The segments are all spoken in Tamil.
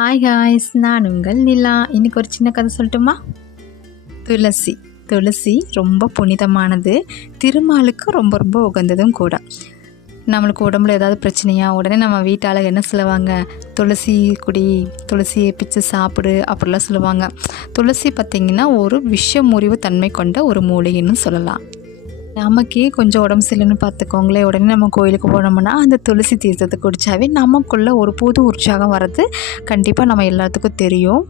ஹாய் ஹாய்ஸ் நான் உங்கள் நிலா. இன்னைக்கு ஒரு சின்ன கதை சொல்லட்டுமா? துளசி. துளசி ரொம்ப புனிதமானது. திருமாலுக்கு ரொம்ப ரொம்ப உகந்ததும் கூட. நம்மளுக்கு உடம்புல ஏதாவது பிரச்சனையா உடனே நம்ம வீட்டால் என்ன சொல்லுவாங்க? துளசி குடி துளசியை பிச்சு சாப்பிடு அப்படிலாம் சொல்லுவாங்க. துளசி பார்த்திங்கன்னா ஒரு விஷ முறிவு தன்மை கொண்ட ஒரு மூலிகைன்னு சொல்லலாம். நமக்கே கொஞ்சம் உடம்பு சரியில்லைன்னு பார்த்துக்கோங்களேன் உடனே நம்ம கோயிலுக்கு போனோம்னா அந்த துளசி தீர்த்தத்தை குடித்தாவே நமக்குள்ளே ஒரு புது உற்சாகம் வர்றது கண்டிப்பாக நம்ம எல்லாத்துக்கும் தெரியும்.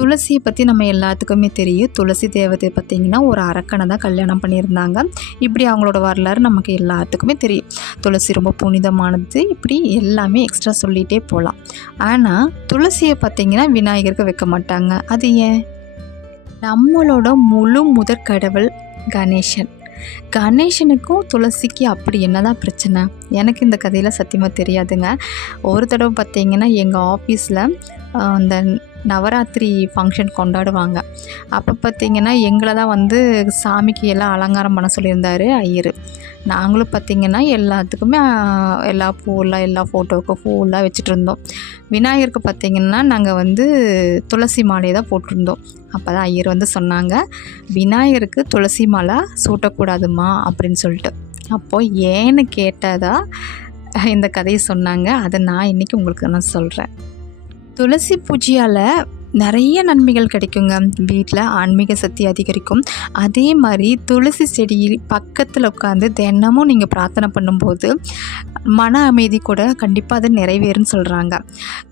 துளசியை பற்றி நம்ம எல்லாத்துக்குமே தெரியும். துளசி தேவதை பார்த்திங்கன்னா ஒரு அரக்கனை தான் கல்யாணம் பண்ணியிருந்தாங்க. இப்படி அவங்களோட வரலாறு நமக்கு எல்லாத்துக்குமே தெரியும். துளசி ரொம்ப புனிதமானது. இப்படி எல்லாமே எக்ஸ்ட்ரா சொல்லிகிட்டே போகலாம் ஆனால் துளசியை பார்த்திங்கன்னா விநாயகருக்கு வைக்க மாட்டாங்க. அது ஏன்? நம்மளோட முழு முதற் கடவுள் கணேசன். கணேசனுக்கும் துளசிக்கு அப்படி என்னதான் பிரச்சனை? எனக்கு இந்த கதையில் சத்தியமாக தெரியாதுங்க. ஒரு தடவை பார்த்திங்கன்னா எங்கள் ஆஃபீஸில் அந்த நவராத்திரி ஃபங்க்ஷன் கொண்டாடுவாங்க. அப்போ பார்த்தீங்கன்னா எங்களை தான் வந்து சாமிக்கு எல்லாம் அலங்காரம் பண்ண சொல்லியிருந்தார் ஐயர். நாங்களும் பார்த்திங்கன்னா எல்லாத்துக்குமே எல்லா பூவெல்லாம் எல்லா ஃபோட்டோவுக்கும் பூவெல்லாம் வச்சுட்டு இருந்தோம். விநாயகருக்கு பார்த்திங்கன்னா நாங்கள் வந்து துளசி மாலையை தான் போட்டிருந்தோம். அப்போ தான் ஐயர் வந்து சொன்னாங்க விநாயகருக்கு துளசி மாலை சூட்டக்கூடாதுமா அப்படின்னு சொல்லிட்டு. அப்போது ஏன்னு கேட்டதா? இந்த கதையை சொன்னாங்க. அதை நான் இன்றைக்கி உங்களுக்கு நான் சொல்கிறேன் துளசி பூஜையால் நிறைய நன்மைகள் கிடைக்குங்க. வீட்டில் ஆன்மீக சக்தி அதிகரிக்கும். அதே மாதிரி துளசி செடி பக்கத்தில் உட்காந்து தினமும் நீங்கள் பிரார்த்தனை பண்ணும்போது மன அமைதி கூட கண்டிப்பாக அது நிறைவேறுன்னு சொல்கிறாங்க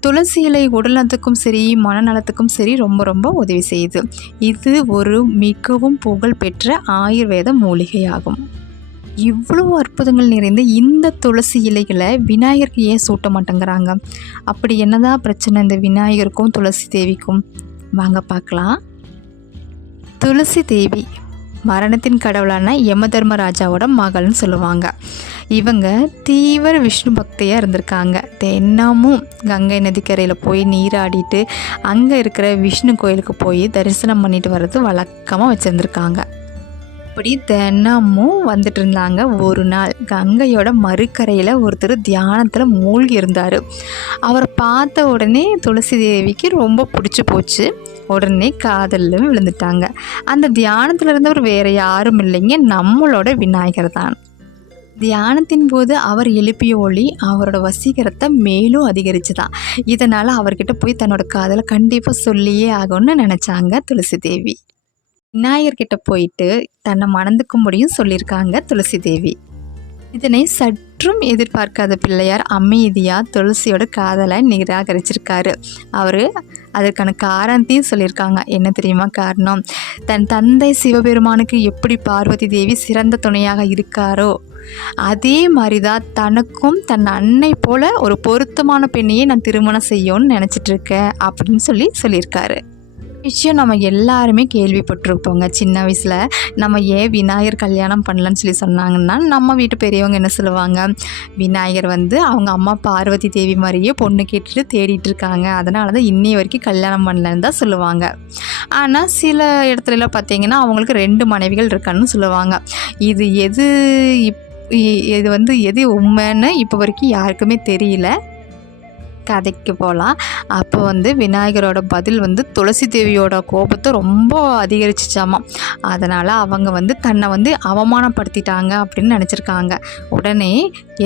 துளசி இலை உடல்நலத்துக்கும் சரி மனநலத்துக்கும் சரி ரொம்ப ரொம்ப உதவி செய்யுது. இது ஒரு மிகவும் புகழ்பெற்ற ஆயுர்வேத மூலிகையாகும். இவ்வளோ அற்புதங்கள் நிறைந்த இந்த துளசி இலைகளை விநாயகருக்கு ஏன் சூட்ட மாட்டேங்கிறாங்க? அப்படி என்னதான் பிரச்சனை இந்த விநாயகருக்கும் துளசி தேவிக்கும்? வாங்க பார்க்கலாம். துளசி தேவி மரணத்தின் கடவுளான யம தர்மராஜாவோட மகள்னு சொல்லுவாங்க. இவங்க தீவிர விஷ்ணு பக்தியாக இருந்திருக்காங்க. தினமும் கங்கை நதிக்கரையில் போய் நீராடிட்டு அங்கே இருக்கிற விஷ்ணு கோயிலுக்கு போய் தரிசனம் பண்ணிட்டு வர்றது வழக்கமாக வச்சுருந்துருக்காங்க. அப்படி தினமும் வந்துட்டு இருந்தாங்க. ஒரு நாள் கங்கையோட மறுக்கரையில் ஒருத்தர் தியானத்தில் மூழ்கி இருந்தார். அவரை பார்த்த உடனே துளசி தேவிக்கு ரொம்ப பிடிச்சி போச்சு. உடனே காதலில் விழுந்துட்டாங்க. அந்த தியானத்தில் இருந்தவர் வேறு யாரும் இல்லைங்க நம்மளோட விநாயகர் தான். தியானத்தின் போது அவர் எழுப்பிய ஒளி அவரோட வசீகரத்தை மேலும் அதிகரிச்சுதான் இதனால் அவர்கிட்ட போய் தன்னோட காதலை கண்டிப்பாக சொல்லியே ஆகும்னு நினச்சாங்க துளசி தேவி. விநாயகர்கிட்ட போயிட்டு தன்னை மணந்துக்கும்படியும் சொல்லியிருக்காங்க துளசி தேவி. இதனை சற்றும் எதிர்பார்க்காத பிள்ளையார் அமைதியாக துளசியோட காதலை நிராகரிச்சிருக்காரு. அவர் அதற்கான காரணத்தையும் சொல்லியிருக்காங்க. என்ன தெரியுமா காரணம்? தன் தந்தை சிவபெருமானுக்கு எப்படி பார்வதி தேவி சிறந்த துணையாக இருக்காரோ அதே மாதிரி தான் தனக்கும் தன் அன்னை போல ஒரு பொருத்தமான பெண்ணையே நான் திருமணம் செய்யணும்னு நினச்சிட்டு இருக்கேன் அப்படின்னு சொல்லி சொல்லியிருக்காரு. விஷயம் நம்ம எல்லாருமே கேள்விப்பட்டிருப்போங்க. சின்ன வயசில் நம்ம ஏன் விநாயகர் கல்யாணம் பண்ணலன்னு சொல்லி சொன்னாங்கன்னா நம்ம வீட்டு பெரியவங்க என்ன சொல்லுவாங்க? விநாயகர் வந்து அவங்க அம்மா பார்வதி தேவி மாதிரியே பொண்ணு கேட்டுட்டு தேடிட்டு இருக்காங்க. அதனால தான் இன்னி வரைக்கும் கல்யாணம் பண்ணலன்னு தான் சொல்லுவாங்க. ஆனால் சில இடத்துலலாம் பார்த்தீங்கன்னா அவங்களுக்கு ரெண்டு மனைவிகள் இருக்கான்னு சொல்லுவாங்க. இது எது இப் இது வந்து எது உண்மைன்னு இப்போ வரைக்கும் யாருக்குமே தெரியல. கதைக்கு போகலாம் அப்போ வந்து விநாயகரோட பதில் வந்து துளசி தேவியோட கோபத்தை ரொம்ப அதிகரிச்சிச்சாமா. அதனால் அவங்க வந்து தன்னை வந்து அவமானப்படுத்திட்டாங்க அப்படின்னு நினச்சிருக்காங்க. உடனே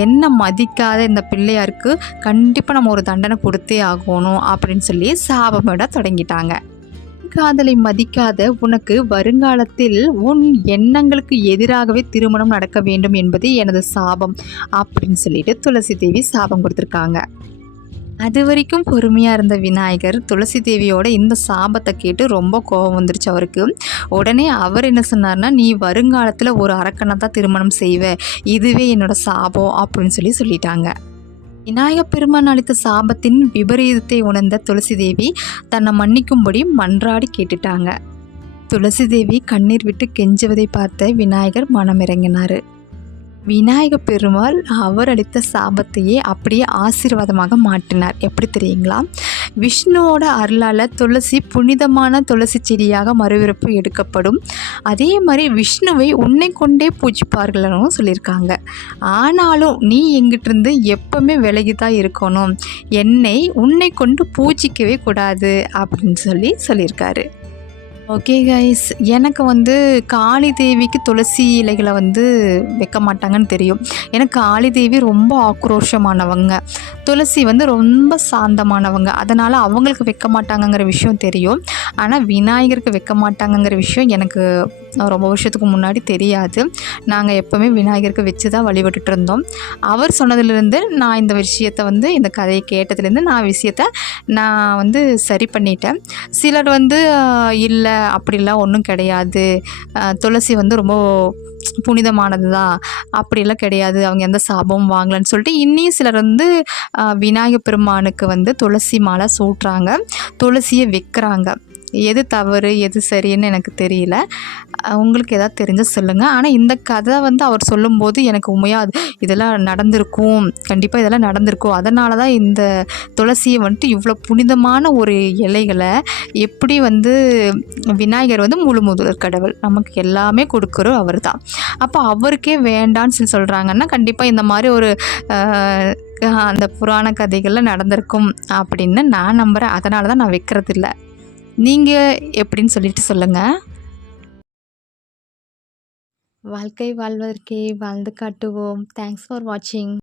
என்ன மதிக்காத இந்த பிள்ளையாருக்கு கண்டிப்பாக நம்ம ஒரு தண்டனை கொடுத்தே ஆகணும் அப்படின்னு சொல்லி சாபமிட தொடங்கிட்டாங்க. காதலை மதிக்காத உனக்கு வருங்காலத்தில் உன் எண்ணங்களுக்கு எதிராகவே திருமணம் நடக்க வேண்டும் என்பது எனது சாபம் அப்படின்னு சொல்லிட்டு துளசி தேவி சாபம் கொடுத்துருக்காங்க. அது வரைக்கும் பொறுமையாக இருந்த விநாயகர் துளசி தேவியோட இந்த சாபத்தை கேட்டு ரொம்ப கோபம் வந்துருச்சு அவருக்கு. உடனே அவர் என்ன சொன்னார்னா நீ வருங்காலத்தில் ஒரு அரக்கனை தான் திருமணம் செய்வ. இதுவே என்னோட சாபம் அப்படின்னு சொல்லி சொல்லிட்டாங்க. விநாயக பெருமான் அளித்த சாபத்தின் விபரீதத்தை உணர்ந்த துளசி தேவி தன்னை மன்னிக்கும்படி மன்றாடி கேட்டுட்டாங்க. துளசி தேவி கண்ணீர் விட்டு கெஞ்சுவதை பார்த்த விநாயகர் மனமிறங்கினார் விநாயக பெருமாள் அவர் அளித்த சாபத்தையே அப்படியே ஆசீர்வாதமாக மாற்றினார். எப்படி தெரியுங்களா? விஷ்ணுவோட அருளால் துளசி புனிதமான துளசி செடியாக மறுவிறப்பு எடுக்கப்படும். அதே மாதிரி விஷ்ணுவை உன்னை கொண்டே பூஜிப்பார்கள்னு சொல்லியிருக்காங்க. ஆனாலும் நீ எங்கிட்டிருந்து எப்பவுமே விலகி தான் இருக்கணும். என்னை உன்னை கொண்டு பூஜிக்கவே கூடாது அப்படின்னு சொல்லி சொல்லியிருக்காரு. ஓகே கைஸ் எனக்கு வந்து காளி தேவிக்கு துளசி இலைகளை வந்து வைக்க மாட்டாங்கன்னு தெரியும். ஏன்னா காளி தேவி ரொம்ப ஆக்ரோஷமானவங்க. துளசி வந்து ரொம்ப சாந்தமானவங்க. அதனால் அவங்களுக்கு வைக்க மாட்டாங்கங்கிற விஷயம் தெரியும். ஆனால் விநாயகருக்கு வைக்க மாட்டாங்கங்கிற விஷயம் எனக்கு ரொம்ப வருஷத்துக்கு முன்னாடி தெரியாது. நாங்கள் எப்போவுமே விநாயகருக்கு வச்சு தான் வழிபட்டுட்டு இருந்தோம் அவர் சொன்னதுலேருந்து நான் இந்த விஷயத்தை வந்து இந்த கதையை கேட்டதுலேருந்து நான் விஷயத்த நான் வந்து சரி பண்ணிட்டேன். சிலர் வந்து இல்லை அப்படிலாம் ஒன்றும் கிடையாது. துளசி வந்து ரொம்ப புனிதமானது தான் அப்படிலாம் கிடையாது. அவங்க எந்த சாபமும் வாங்கலன்னு சொல்லிட்டு இன்னும் சிலர் வந்து விநாயகர் பெருமானுக்கு வந்து துளசி மாலை சூட்டுறாங்க. துளசியை விற்கிறாங்க எது தவறு எது சரின்னு எனக்கு தெரியல. உங்களுக்கு எதாவது தெரிஞ்சால் சொல்லுங்கள் ஆனால் இந்த கதை வந்து அவர் சொல்லும்போது எனக்கு உண்மையாக இதெல்லாம் நடந்திருக்கும். கண்டிப்பாக இதெல்லாம் நடந்திருக்கும். அதனால தான் இந்த துளசியை வந்துட்டு இவ்வளோ புனிதமான ஒரு இலைகளை எப்படி வந்து விநாயகர் வந்து முழு முதல் கடவுள் நமக்கு எல்லாமே கொடுக்குறோம் அவர் தான் அப்போ அவருக்கே வேண்டான்னு சொல்லி சொல்கிறாங்கன்னா கண்டிப்பாக இந்த மாதிரி ஒரு அந்த புராண கதைகளில் நடந்திருக்கும் அப்படின்னு நான் நம்புகிறேன் அதனால தான் நான் வைக்கிறது இல்லை நீங்கள் எப்படின்னு சொல்லிட்டு சொல்லுங்கள் வாழ்க்கை வாழ்வதற்கே வாழ்ந்து காட்டுவோம். தேங்க்ஸ் ஃபார் வாட்சிங்